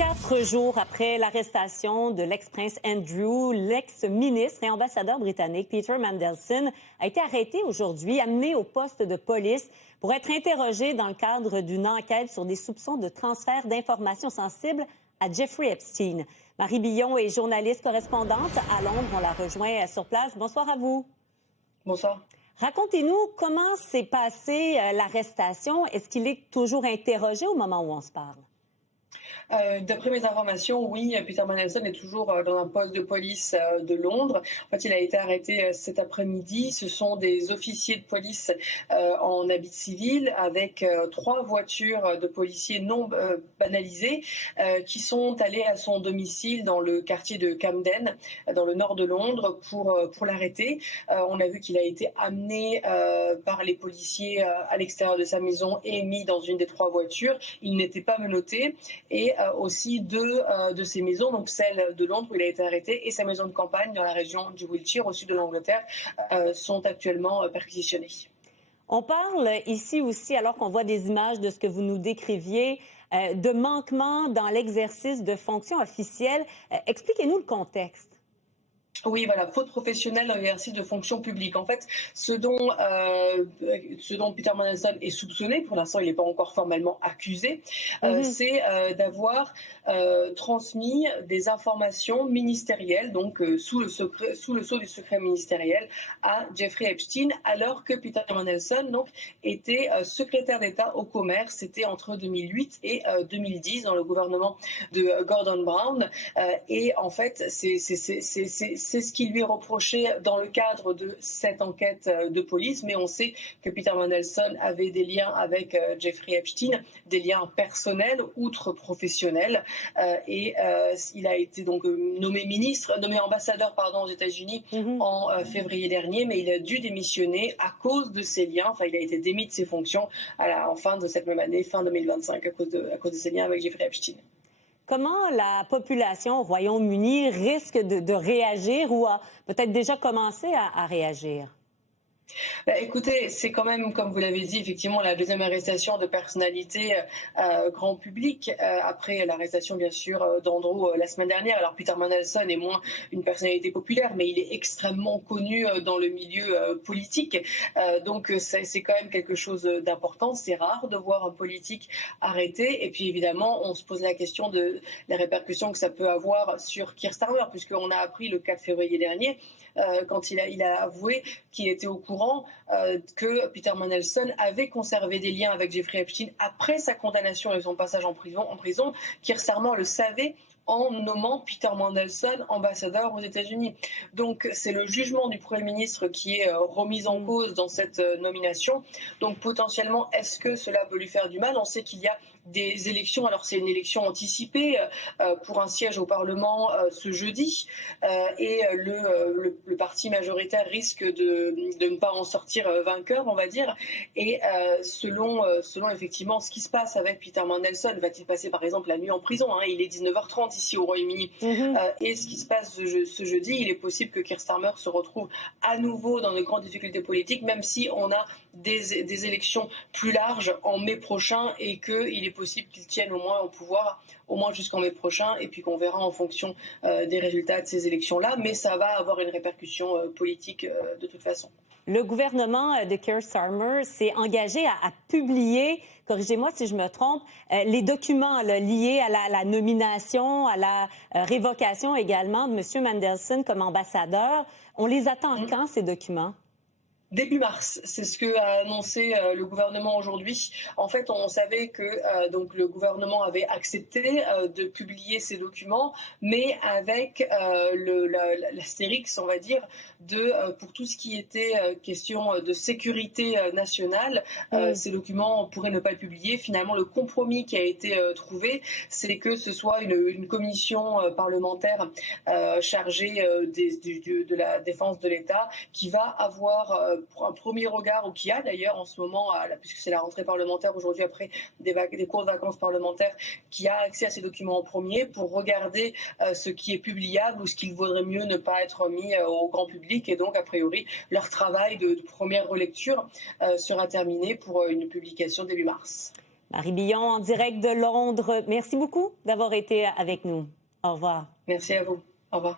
4 jours après l'arrestation de l'ex-prince Andrew, l'ex-ministre et ambassadeur britannique Peter Mandelson a été arrêté aujourd'hui, amené au poste de police pour être interrogé dans le cadre d'une enquête sur des soupçons de transfert d'informations sensibles à Jeffrey Epstein. Marie Billon est journaliste correspondante à Londres. On la rejoint sur place. Bonsoir à vous. Bonsoir. Racontez-nous comment s'est passée l'arrestation. Est-ce qu'il est toujours interrogé au moment où on se parle? D'après mes informations, oui, Peter Mandelson est toujours dans un poste de police de Londres. En fait, il a été arrêté cet après-midi. Ce sont des officiers de police en habit civil avec 3 voitures de policiers non banalisées qui sont allés à son domicile dans le quartier de Camden, dans le nord de Londres, pour l'arrêter. On a vu qu'il a été amené par les policiers à l'extérieur de sa maison et mis dans une des 3 voitures. Il n'était pas menotté. Et aussi 2 de ses maisons, donc celle de Londres où il a été arrêté et sa maison de campagne dans la région du Wiltshire, au sud de l'Angleterre, sont actuellement perquisitionnées. On parle ici aussi, alors qu'on voit des images de ce que vous nous décriviez, de manquements dans l'exercice de fonctions officielles. Expliquez-nous le contexte. Oui, voilà, faute professionnelle dans l'exercice de fonctions publiques. En fait, ce dont Peter Mandelson est soupçonné, pour l'instant il n'est pas encore formellement accusé, c'est d'avoir transmis des informations ministérielles, donc sous le sceau du secret ministériel, à Jeffrey Epstein, alors que Peter Mandelson donc était secrétaire d'État au commerce. C'était entre 2008 et 2010 dans le gouvernement de Gordon Brown. Et en fait, c'est ce qui lui est reproché dans le cadre de cette enquête de police, mais on sait que Peter Mandelson avait des liens avec Jeffrey Epstein, des liens personnels, outre professionnels, et il a été donc nommé ambassadeur aux États-Unis en février dernier, mais il a dû démissionner à cause de ses liens. Enfin, il a été démis de ses fonctions en fin de cette même année, fin 2025, à cause de ses liens avec Jeffrey Epstein. Comment la population au Royaume-Uni risque de réagir ou a peut-être déjà commencé à réagir? Écoutez, c'est quand même, comme vous l'avez dit, effectivement, la deuxième arrestation de personnalité grand public, après l'arrestation, bien sûr, d'Andrew la semaine dernière. Alors, Peter Mandelson est moins une personnalité populaire, mais il est extrêmement connu dans le milieu politique. Donc, c'est quand même quelque chose d'important. C'est rare de voir un politique arrêté. Et puis, évidemment, on se pose la question de la répercussion que ça peut avoir sur Keir Starmer, puisqu'on a appris le 4 février dernier, quand il a avoué qu'il était au courant que Peter Mandelson avait conservé des liens avec Jeffrey Epstein après sa condamnation et son passage en prison. Keir Starmer le savait en nommant Peter Mandelson ambassadeur aux États-Unis. Donc c'est le jugement du Premier ministre qui est remis en cause dans cette nomination. Donc potentiellement, est-ce que cela peut lui faire du mal? On sait qu'il y a des élections, alors c'est une élection anticipée pour un siège au Parlement ce jeudi, et le parti majoritaire risque de ne pas en sortir vainqueur, on va dire. Et selon effectivement ce qui se passe avec Peter Mandelson, va-t-il passer par exemple la nuit en prison, il est 19h30 ici au Royaume-Uni, et ce qui se passe ce jeudi, il est possible que Keir Starmer se retrouve à nouveau dans de grandes difficultés politiques, même si on a des élections plus larges en mai prochain et qu'il est possible qu'ils tiennent au moins au pouvoir, au moins jusqu'en mai prochain, et puis qu'on verra en fonction des résultats de ces élections-là. Mais ça va avoir une répercussion politique de toute façon. Le gouvernement de Keir Starmer s'est engagé à publier, corrigez-moi si je me trompe, les documents liés à la nomination, à la révocation également de M. Mandelson comme ambassadeur. On les attend quand, ces documents? Début mars, c'est ce que a annoncé le gouvernement aujourd'hui. En fait, on savait que donc le gouvernement avait accepté de publier ces documents, mais avec l'astérix, on va dire, pour tout ce qui était question de sécurité nationale, ces documents pourraient ne pas être publiés. Finalement, le compromis qui a été trouvé, c'est que ce soit une commission parlementaire chargée de la défense de l'État qui va avoir pour un premier regard, ou qui a d'ailleurs en ce moment, puisque c'est la rentrée parlementaire aujourd'hui après des courtes vacances parlementaires, qui a accès à ces documents en premier pour regarder ce qui est publiable ou ce qu'il vaudrait mieux ne pas être mis au grand public. Et donc, a priori, leur travail de première relecture sera terminé pour une publication début mars. Marie Billon, en direct de Londres. Merci beaucoup d'avoir été avec nous. Au revoir. Merci à vous. Au revoir.